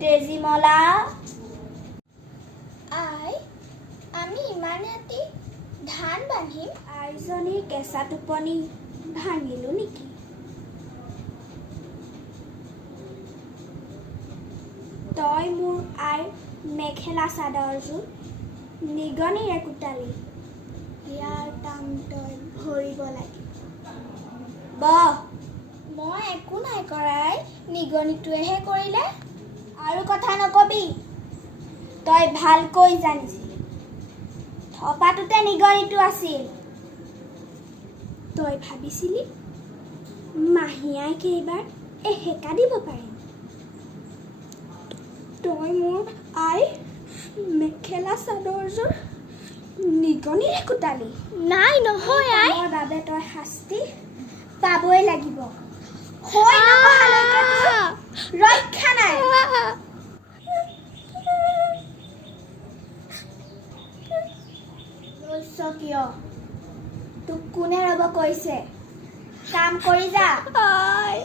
তেজীমলা আই আমি ইমান ৰাতি ধান বান্ধিম আইজনীৰ কেঁচা টোপনি ভাঙিলো নেকি? তই মোৰ আইৰ মেখেলা চাদৰযোৰ নিগনিৰে কুটালি। ইয়াৰ দাম তই ভৰিব লাগিব। বহ, মই একো নাই কৰাই নিগনিটোৱেহে কৰিলে আৰু কথা নকবি। তই ভালকৈ জানিছিলি থপাটোতে নিগনিটো আছিল। তই ভাবিছিলি মাহীয়াই কেইবাৰ এসেকা দিব পাৰিম। তই মোৰ আইৰ মেখেলা চাদৰযোৰ নিগনিৰে কুটালি। নাই নহয় আই মোৰ বাবে তই শাস্তি পাবই লাগিব। হৈ নবহালৈকে তোৰ ৰক্ষা নাই। ৰৈছ কিয়? তোক কোনে ৰ'ব কৈছে? কাম কৰি যা। আই